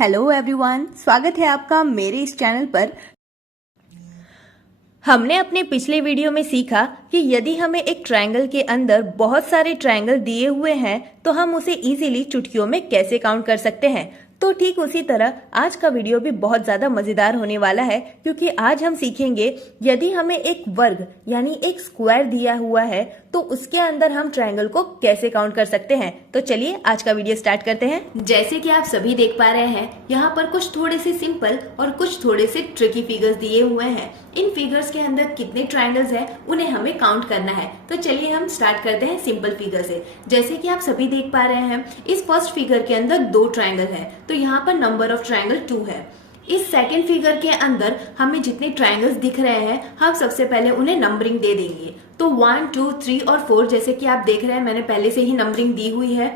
Hello everyone, स्वागत है आपका मेरे इस चैनल पर। हमने अपने पिछले वीडियो में सीखा कि यदि हमें एक ट्रायंगल के अंदर बहुत सारे ट्रायंगल दिए हुए हैं तो हम उसे इजीली चुटकियों में कैसे काउंट कर सकते हैं। तो ठीक उसी तरह आज का वीडियो भी बहुत ज्यादा मजेदार होने वाला है, क्योंकि आज हम सीखेंगे यदि हमें एक वर्ग यानी एक स्क्वायर दिया हुआ है तो उसके अंदर हम ट्रायंगल को कैसे काउंट कर सकते हैं। तो चलिए आज का वीडियो स्टार्ट करते हैं। जैसे कि आप सभी देख पा रहे हैं, यहाँ पर कुछ थोड़े से सिंपल और कुछ थोड़े से ट्रिकी फिगर्स दिए हुए हैं। इन फिगर्स के अंदर कितने ट्रायंगल्स हैं उन्हें हमें काउंट करना है। तो चलिए हम स्टार्ट करते हैं सिंपल फिगर से। जैसे कि आप सभी देख पा रहे हैं, इस फर्स्ट फिगर के अंदर 2 ट्रायंगल है, तो यहाँ पर नंबर ऑफ ट्रायंगल 2 है। इस सेकेंड फिगर के अंदर हमें जितने ट्रायंगल्स दिख रहे हैं हम सबसे पहले उन्हें नंबरिंग दे देंगे। तो 1, 2, 3 और 4 जैसे कि आप देख रहे हैं, मैंने पहले से ही नंबरिंग दी हुई है।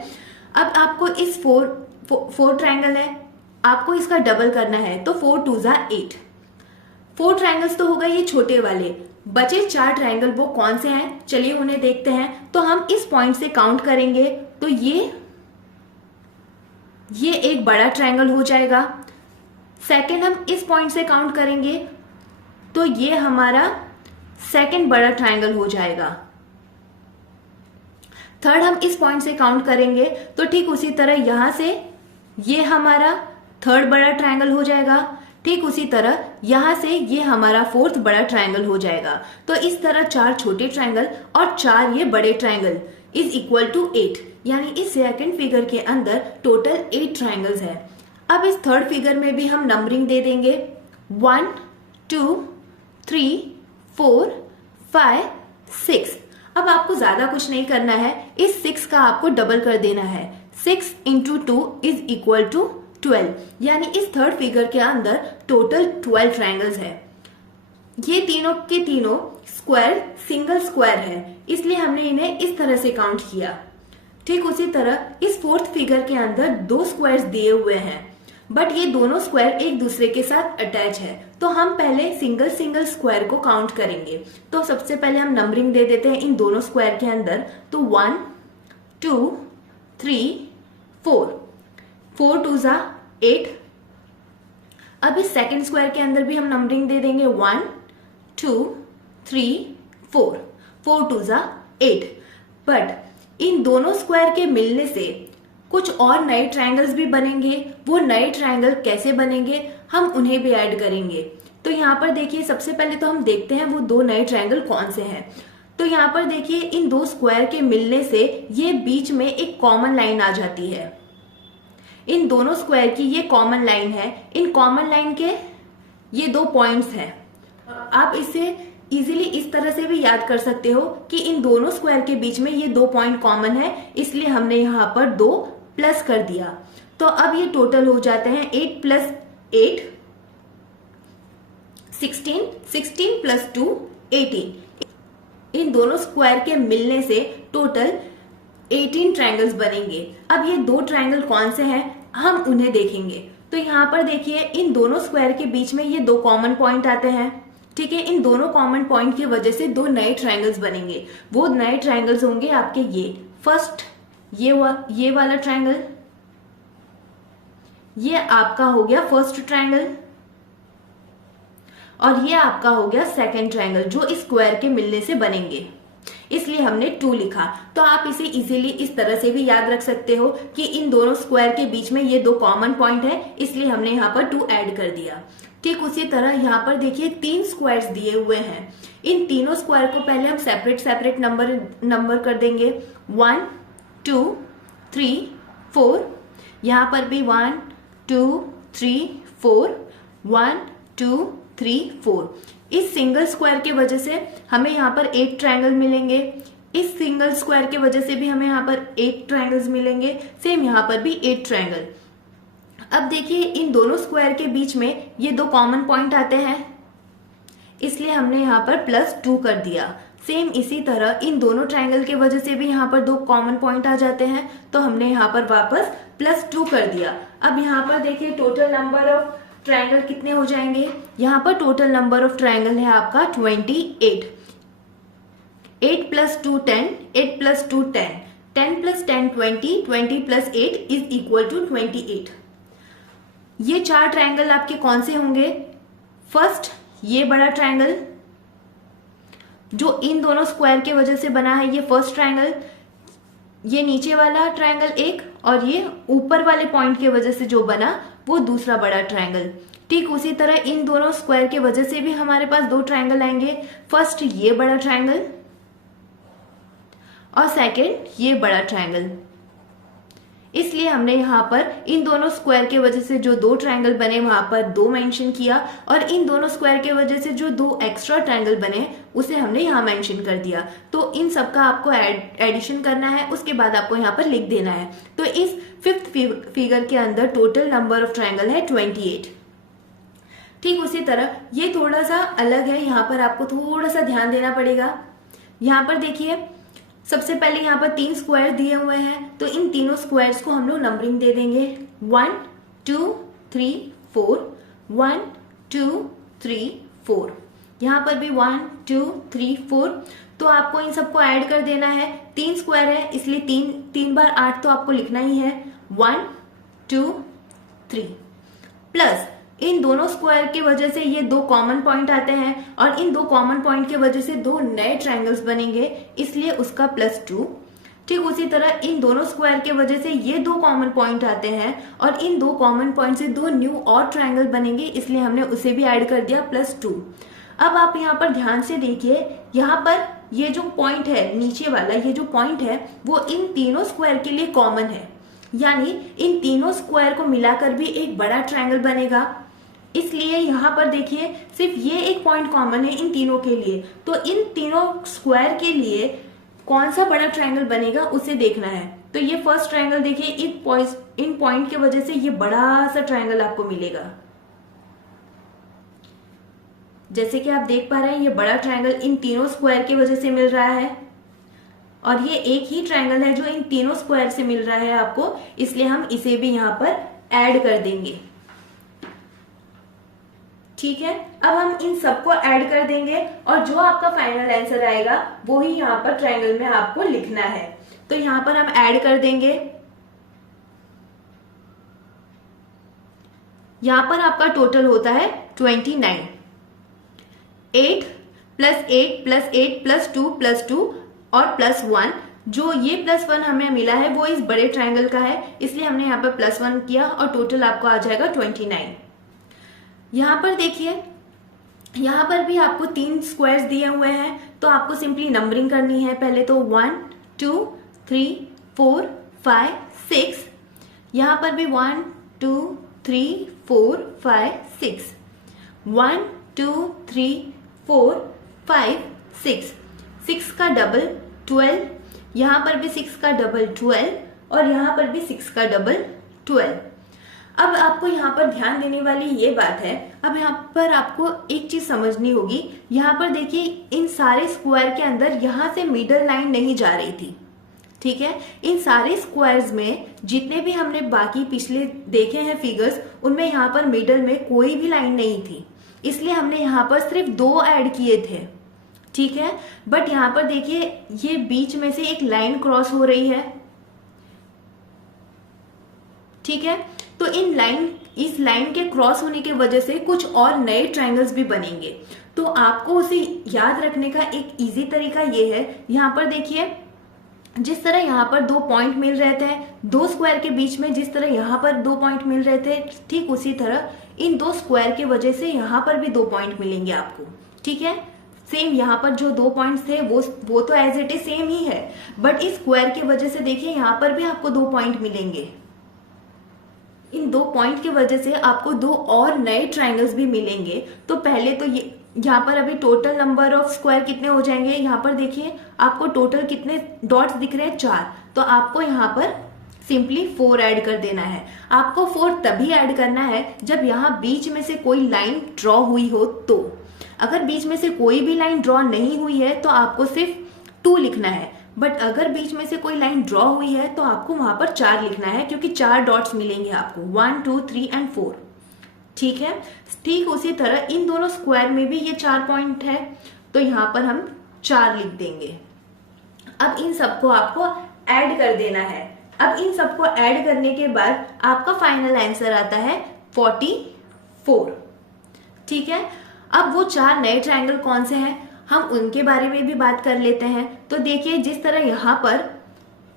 अब आपको इस 4 ट्रायंगल है, आपको इसका डबल करना है। तो 4 2 जा 8। 4 ट्रायंगल्स तो हो गए ये छोटे वाले, बचे 4 ट्रायंगल वो कौन से हैं, चलिए उन्हें देखते हैं। तो हम इस पॉइंट से काउंट करेंगे तो ये एक बड़ा ट्रायंगल हो जाएगा। सेकंड हम इस पॉइंट से काउंट करेंगे तो ये हमारा सेकंड बड़ा ट्रायंगल हो जाएगा। थर्ड हम इस पॉइंट से काउंट करेंगे तो ठीक उसी तरह यहां से ये हमारा थर्ड बड़ा ट्रायंगल हो जाएगा। ठीक उसी तरह यहां से ये हमारा फोर्थ बड़ा ट्रायंगल हो जाएगा। तो इस तरह 4 छोटे ट्रायंगल और 4 ये बड़े ट्रायंगल इज इक्वल टू 8, यानी इस सेकंड फिगर के अंदर टोटल 8 ट्रायंगल्स है। अब इस थर्ड फिगर में भी हम नंबरिंग दे देंगे 1, 2, 3, 4, 5, 6। अब आपको ज्यादा कुछ नहीं करना है, इस 6 का आपको डबल कर देना है। 6 इंटू 2 इज इक्वल टू 12, यानी इस थर्ड फिगर के अंदर टोटल 12 ट्रायंगल्स है। ये तीनों के तीनों स्क्वायर सिंगल स्क्वायर है, इसलिए हमने इन्हें इस तरह से काउंट किया। ठीक उसी तरह इस फोर्थ फिगर के अंदर 2 स्क्वायर्स दिए हुए हैं, बट ये दोनों स्क्वायर एक दूसरे के साथ अटैच है। तो हम पहले सिंगल सिंगल स्क्वायर को काउंट करेंगे। तो सबसे पहले हम नंबरिंग दे देते हैं इन दोनों स्क्वायर के अंदर। तो 1, 2, 3, 4। 4 2 जा 8। अब इस सेकेंड स्क्वायर के अंदर भी हम नंबरिंग दे देंगे 1, 2, 3, 4। 4 2 जा 8। बट इन दोनों स्क्वायर के मिलने से कुछ और नए ट्रायंगल्स भी बनेंगे। वो नए ट्रायंगल कैसे बनेंगे, हम उन्हें भी ऐड करेंगे। तो यहाँ पर देखिए, सबसे पहले तो हम देखते हैं वो 2 नए ट्रायंगल कौन से हैं। तो यहाँ पर देखिए, इन 2 स्क्वायर के मिलने से ये बीच में एक कॉमन लाइन आ जाती है। इन दोनों स्क्वायर की ये कॉमन लाइन है। इन कॉमन लाइन के ये 2 पॉइंट्स हैं। आप इसे इजीली इस तरह से भी याद कर सकते हो कि इन दोनों स्क्वायर के बीच में ये 2 पॉइंट कॉमन है, इसलिए हमने यहाँ पर 2 प्लस कर दिया। तो अब ये टोटल हो जाते हैं 8 प्लस 8 16, 16 प्लस 2 18। इन दोनों स्क्वायर के मिलने से टोटल 18 ट्रायंगल्स बनेंगे। अब ये 2 ट्रायंगल कौन से हैं हम उन्हें देखेंगे। तो यहाँ पर देखिए, इन दोनों स्क्वायर के बीच में ये 2 कॉमन पॉइंट आते हैं। ठीक है, इन दोनों कॉमन पॉइंट की वजह से 2 नए ट्रायंगल्स बनेंगे। वो नए ट्रायंगल्स होंगे आपके ये फर्स्ट ये वाला ट्रायंगल, ये आपका हो गया फर्स्ट ट्रायंगल, और ये आपका हो गया सेकंड ट्रायंगल जो इस स्क्वायर के मिलने से बनेंगे, इसलिए हमने 2 लिखा। तो आप इसे इजीली इस तरह से भी याद रख सकते हो कि इन दोनों स्क्वायर के बीच में ये 2 कॉमन पॉइंट है, इसलिए हमने यहाँ पर 2 ऐड कर दिया। ठीक उसी तरह यहाँ पर देखिए 3 स्क्वायर्स दिए हुए हैं। इन तीनों स्क्वायर को पहले हम सेपरेट नंबर कर देंगे 1, 2, 3, 4। यहाँ पर भी 1, 2, 3, 4, 1, 2, 3, 4। इस सिंगल स्क्वायर के वजह से हमें यहाँ पर 8 ट्रायंगल मिलेंगे। इस सिंगल स्क्वायर के वजह से भी हमें यहाँ पर 8 ट्रायंगल्स मिलेंगे। सेम यहाँ पर भी 8 ट्रायंगल। अब देखिए, इन दोनों स्क्वायर के बीच में ये 2 कॉमन पॉइंट आते हैं, इसलिए हमने यहाँ पर +2 कर दिया। सेम इसी तरह इन दोनों ट्रायंगल के वजह से भी यहाँ पर 2 कॉमन पॉइंट आ जाते हैं, तो हमने यहाँ पर वापस +2 कर दिया। अब यहाँ पर देखिए टोटल नंबर ऑफ ट्रायंगल कितने हो जाएंगे। यहाँ पर टोटल नंबर ऑफ ट्रायंगल है आपका 28। 8 + 2 10, 8 + 2 10, 10 + 10 20, 20 + 8 इज इक्वल टू 28। ये 4 ट्रायंगल आपके कौन से होंगे? फर्स्ट ये बड़ा ट्रायंगल जो इन दोनों स्क्वायर के वजह से बना है, ये फर्स्ट ट्रायंगल, ये नीचे वाला ट्रायंगल एक, और ये ऊपर वाले पॉइंट के वजह से जो बना वो दूसरा बड़ा ट्रायंगल। ठीक उसी तरह इन दोनों स्क्वायर के वजह से भी हमारे पास 2 ट्रायंगल आएंगे। फर्स्ट ये बड़ा ट्रायंगल और सेकंड ये बड़ा ट्रायंगल। इसलिए हमने यहाँ पर इन दोनों स्क्वायर के वजह से जो 2 ट्रायंगल बने वहां पर 2 मेंशन किया, और इन दोनों स्क्वायर के वजह से जो 2 एक्स्ट्रा ट्रायंगल बने उसे हमने यहाँ मेंशन कर दिया। तो इन सब का आपको एडिशन करना है, उसके बाद आपको यहाँ पर लिख देना है। तो इस 5th फिगर के अंदर टोटल नंबर ऑफ ट्रायंगल है 28। ठीक उसी तरह ये थोड़ा सा अलग है, यहाँ पर आपको थोड़ा सा ध्यान देना पड़ेगा। यहाँ पर देखिए सबसे पहले यहाँ पर 3 स्क्वायर दिए हुए हैं, तो इन तीनों स्क्वायर्स को हम लोग नंबरिंग दे देंगे 1 2 3 4, 1 2 3 4। यहाँ पर भी 1 2 3 4। तो आपको इन सबको ऐड कर देना है। 3 स्क्वायर है इसलिए 3 बार 8 तो आपको लिखना ही है। 1 2 3 प्लस इन दोनों स्क्वायर की वजह से ये 2 कॉमन पॉइंट आते हैं, और इन 2 कॉमन पॉइंट की वजह से 2 नए ट्रायंगल्स बनेंगे, इसलिए उसका +2। ठीक उसी तरह इन दोनों स्क्वायर की वजह से ये 2 कॉमन पॉइंट आते हैं, और इन 2 कॉमन पॉइंट से 2 न्यू और ट्रायंगल बनेंगे, इसलिए हमने उसे भी ऐड कर दिया +2। अब आप यहाँ पर ध्यान से देखिए, यहाँ पर ये जो पॉइंट है नीचे वाला, ये जो पॉइंट है वो इन तीनों स्क्वायर के लिए कॉमन है, यानी इन तीनों स्क्वायर को मिलाकर भी एक बड़ा ट्रायंगल बनेगा। इसलिए यहाँ पर देखिए सिर्फ ये एक पॉइंट कॉमन है इन तीनों के लिए, तो इन तीनों स्क्वायर के लिए कौन सा बड़ा ट्रायंगल बनेगा उसे देखना है। तो ये फर्स्ट ट्रायंगल देखिए, इन पॉइंट की वजह से ये बड़ा सा ट्रायंगल आपको मिलेगा। जैसे कि आप देख पा रहे हैं ये बड़ा ट्रायंगल इन तीनों स्क्वायर की वजह से मिल रहा है, और ये एक ही ट्रायंगल है जो इन तीनों स्क्वायर से मिल रहा है आपको, इसलिए हम इसे भी यहाँ पर ऐड कर देंगे। ठीक है, अब हम इन सबको ऐड कर देंगे, और जो आपका फाइनल आंसर आएगा वो ही यहाँ पर ट्रायंगल में आपको लिखना है। तो यहाँ पर हम ऐड कर देंगे। यहाँ पर आपका टोटल होता है 29। 8 + 8 + 8 + 2 + 2 और +1, जो ये +1 हमें मिला है वो इस बड़े ट्रायंगल का है, इसलिए हमने यहाँ पर +1 किया, और टोटल आपको आ जाएगा 29। यहाँ पर देखिए, यहाँ पर भी आपको 3 स्क्वायर्स दिए हुए हैं, तो आपको सिंपली नंबरिंग करनी है। पहले तो 1 2 3 4 5 6, यहाँ पर भी 1 2 3 4 5 6, 1 2 3 4 5 6, 6 का डबल 12, यहाँ पर भी 6 का डबल 12, और यहाँ पर भी 6 का डबल 12। अब आपको यहाँ पर ध्यान देने वाली ये बात है, अब यहाँ पर आपको एक चीज समझनी होगी। यहाँ पर देखिए इन सारे स्क्वायर के अंदर यहाँ से मिडल लाइन नहीं जा रही थी। ठीक है, इन सारे स्क्वायर्स में जितने भी हमने बाकी पिछले देखे हैं फिगर्स, उनमें यहाँ पर मिडल में कोई भी लाइन नहीं थी, इसलिए हमने यहाँ पर सिर्फ 2 ऐड किए थे। ठीक है, बट यहाँ पर देखिए ये बीच में से एक लाइन क्रॉस हो रही है। ठीक है, तो इस लाइन के क्रॉस होने की वजह से कुछ और नए ट्रायंगल्स भी बनेंगे। तो आपको उसे याद रखने का एक इजी तरीका ये है, यहाँ पर देखिए जिस तरह यहाँ पर 2 पॉइंट मिल रहे थे 2 स्क्वायर के बीच में, जिस तरह यहाँ पर 2 पॉइंट मिल रहे थे, ठीक उसी तरह इन 2 स्क्वायर की वजह से यहाँ पर भी 2 पॉइंट मिलेंगे आपको। ठीक है, सेम यहाँ पर जो 2 पॉइंट्स थे वो तो एज इट इज सेम ही है, बट इस स्क्वायर की वजह से देखिए यहाँ पर भी आपको 2 पॉइंट मिलेंगे। इन 2 पॉइंट की वजह से आपको 2 और नए ट्रायंगल्स भी मिलेंगे। तो पहले तो ये यहाँ पर अभी टोटल नंबर ऑफ स्क्वायर कितने हो जाएंगे, यहाँ पर देखिए आपको टोटल कितने डॉट्स दिख रहे हैं, 4। तो आपको यहाँ पर सिंपली 4 ऐड कर देना है। आपको 4 तभी ऐड करना है जब यहाँ बीच में से कोई लाइन ड्रॉ हुई हो। तो अगर बीच में से कोई भी लाइन ड्रॉ नहीं हुई है तो आपको सिर्फ 2 लिखना है, बट अगर बीच में से कोई लाइन ड्रॉ हुई है तो आपको वहां पर 4 लिखना है, क्योंकि 4 डॉट्स मिलेंगे आपको, 1 2 3 एंड 4। ठीक है, ठीक उसी तरह इन दोनों स्क्वायर में भी ये 4 पॉइंट है, तो यहाँ पर हम 4 लिख देंगे। अब इन सबको आपको ऐड कर देना है। अब इन सबको ऐड करने के बाद आपका फाइनल आंसर आता है 44। ठीक है, अब वो 4 नए ट्रायंगल कौन से हैं हम उनके बारे में भी बात कर लेते हैं। तो देखिए, जिस तरह यहाँ पर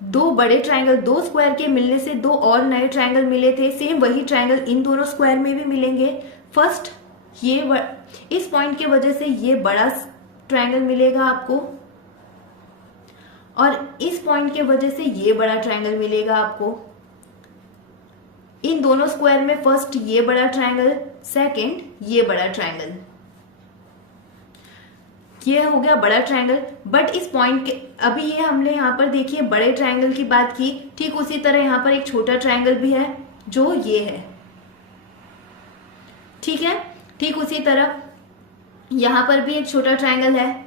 2 बड़े ट्रायंगल 2 स्क्वायर के मिलने से 2 और नए ट्रायंगल मिले थे, सेम वही ट्रायंगल इन दोनों स्क्वायर में भी मिलेंगे। फर्स्ट इस पॉइंट की वजह से ये बड़ा ट्रायंगल मिलेगा आपको, और इस पॉइंट के वजह से ये बड़ा ट्रायंगल मिलेगा आपको। इन दोनों स्क्वायर में फर्स्ट ये बड़ा ट्रायंगल, सेकंड ये बड़ा ट्रायंगल, ये हो गया बड़ा ट्रायंगल। बट इस पॉइंट के अभी ये हमने यहाँ पर देखिए बड़े ट्रायंगल की बात की, ठीक उसी तरह यहाँ पर एक छोटा ट्रायंगल भी है जो ये है। ठीक है, ठीक उसी तरह यहाँ पर भी एक छोटा ट्रायंगल है।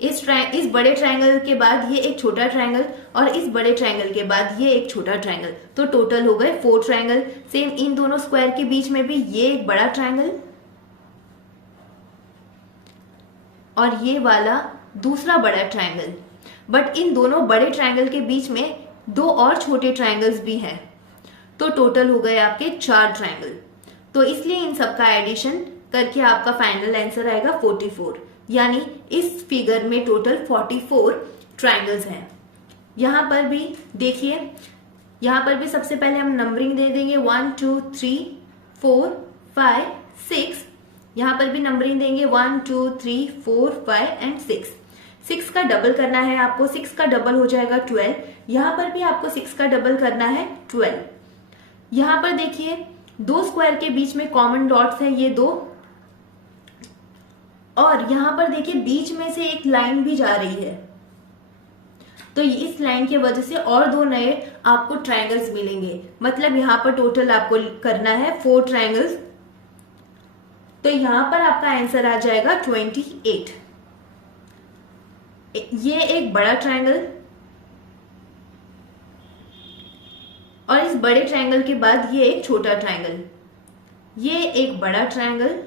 इस बड़े ट्रायंगल के बाद ये एक छोटा ट्रायंगल, और इस बड़े ट्रायंगल के बाद ये एक छोटा ट्रायंगल, तो टोटल हो गए 4 ट्रायंगल। सेम इन दोनों स्क्वायर के बीच में भी ये एक बड़ा ट्रायंगल और ये वाला दूसरा बड़ा ट्रायंगल। बट इन दोनों बड़े ट्रायंगल के बीच में 2 और छोटे ट्रायंगल्स भी हैं, तो टोटल हो गए आपके 4 ट्रायंगल। तो इसलिए इन सबका एडिशन करके आपका फाइनल आंसर आएगा 44, यानी इस फिगर में टोटल 44 ट्रायंगल्स हैं। यहां पर भी देखिए, यहां पर भी सबसे पहले हम नंबरिंग दे देंगे 1 2 3 4 5 6। यहां पर भी नंबरिंग देंगे 1 2 3 4 5 एंड 6। 6 का डबल करना है आपको, 6 का डबल हो जाएगा 12। यहां पर भी आपको 6 का डबल करना है 12। यहां पर देखिए 2 स्क्वायर के बीच में कॉमन डॉट्स है ये 2, और यहां पर देखिए बीच में से एक लाइन भी जा रही है, तो इस लाइन की वजह से और 2 नए आपको ट्रायंगल्स मिलेंगे। मतलब यहां पर टोटल आपको करना है 4 ट्रायंगल्स, तो यहां पर आपका आंसर आ जाएगा 28। ये एक बड़ा ट्रायंगल, और इस बड़े ट्रायंगल के बाद ये एक छोटा ट्रायंगल, ये एक बड़ा ट्रायंगल,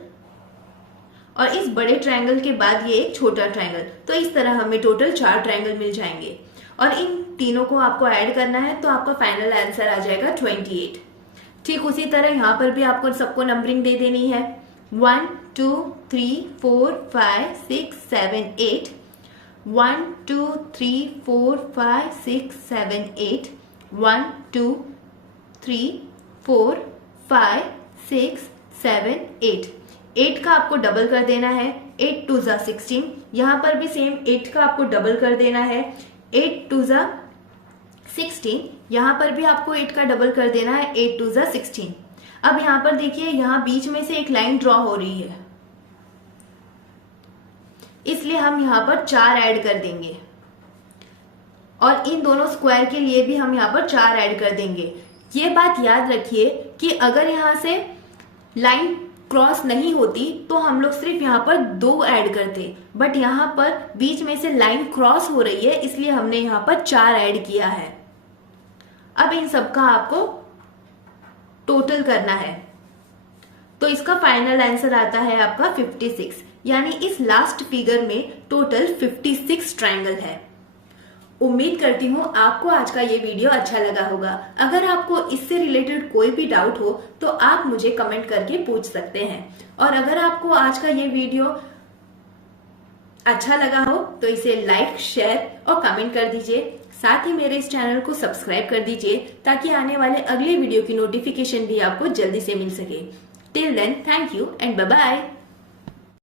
और इस बड़े ट्रायंगल के बाद ये एक छोटा ट्रायंगल। तो इस तरह हमें टोटल 4 ट्रायंगल मिल जाएंगे, और इन तीनों को आपको ऐड करना है, तो आपका फाइनल आंसर आ जाएगा 28। ठीक उसी तरह यहाँ पर भी आपको सबको नंबरिंग दे देनी है 1 2 3 4 5 6 7 8, 1 2 3 4 5 6 7 8, 1 2 3 4 5 6 7 8। 8 का आपको डबल कर देना है, 8 2 जा 16। यहां पर भी सेम 8 का आपको डबल कर देना है, 8 2 जा 16। यहां पर भी आपको 8 का डबल कर देना है, 8 2 जा 16। अब यहां पर देखिए यहां बीच में से एक लाइन ड्रॉ हो रही है, इसलिए हम यहां पर 4 ऐड कर देंगे, और इन दोनों स्क्वायर के लिए भी हम यहां पर 4 ऐड कर देंगे। ये बात याद रखिए कि अगर यहां से लाइन क्रॉस नहीं होती तो हम लोग सिर्फ यहाँ पर 2 ऐड करते, बट यहाँ पर बीच में से लाइन क्रॉस हो रही है, इसलिए हमने यहाँ पर 4 ऐड किया है। अब इन सबका आपको टोटल करना है, तो इसका फाइनल आंसर आता है आपका 56, यानी इस लास्ट फिगर में टोटल 56 ट्रायंगल है। उम्मीद करती हूँ आपको आज का ये वीडियो अच्छा लगा होगा। अगर आपको इससे रिलेटेड कोई भी डाउट हो तो आप मुझे कमेंट करके पूछ सकते हैं, और अगर आपको आज का ये वीडियो अच्छा लगा हो तो इसे लाइक शेयर और कमेंट कर दीजिए। साथ ही मेरे इस चैनल को सब्सक्राइब कर दीजिए ताकि आने वाले अगले वीडियो की नोटिफिकेशन भी आपको जल्दी से मिल सके। Till then, thank you and bye bye.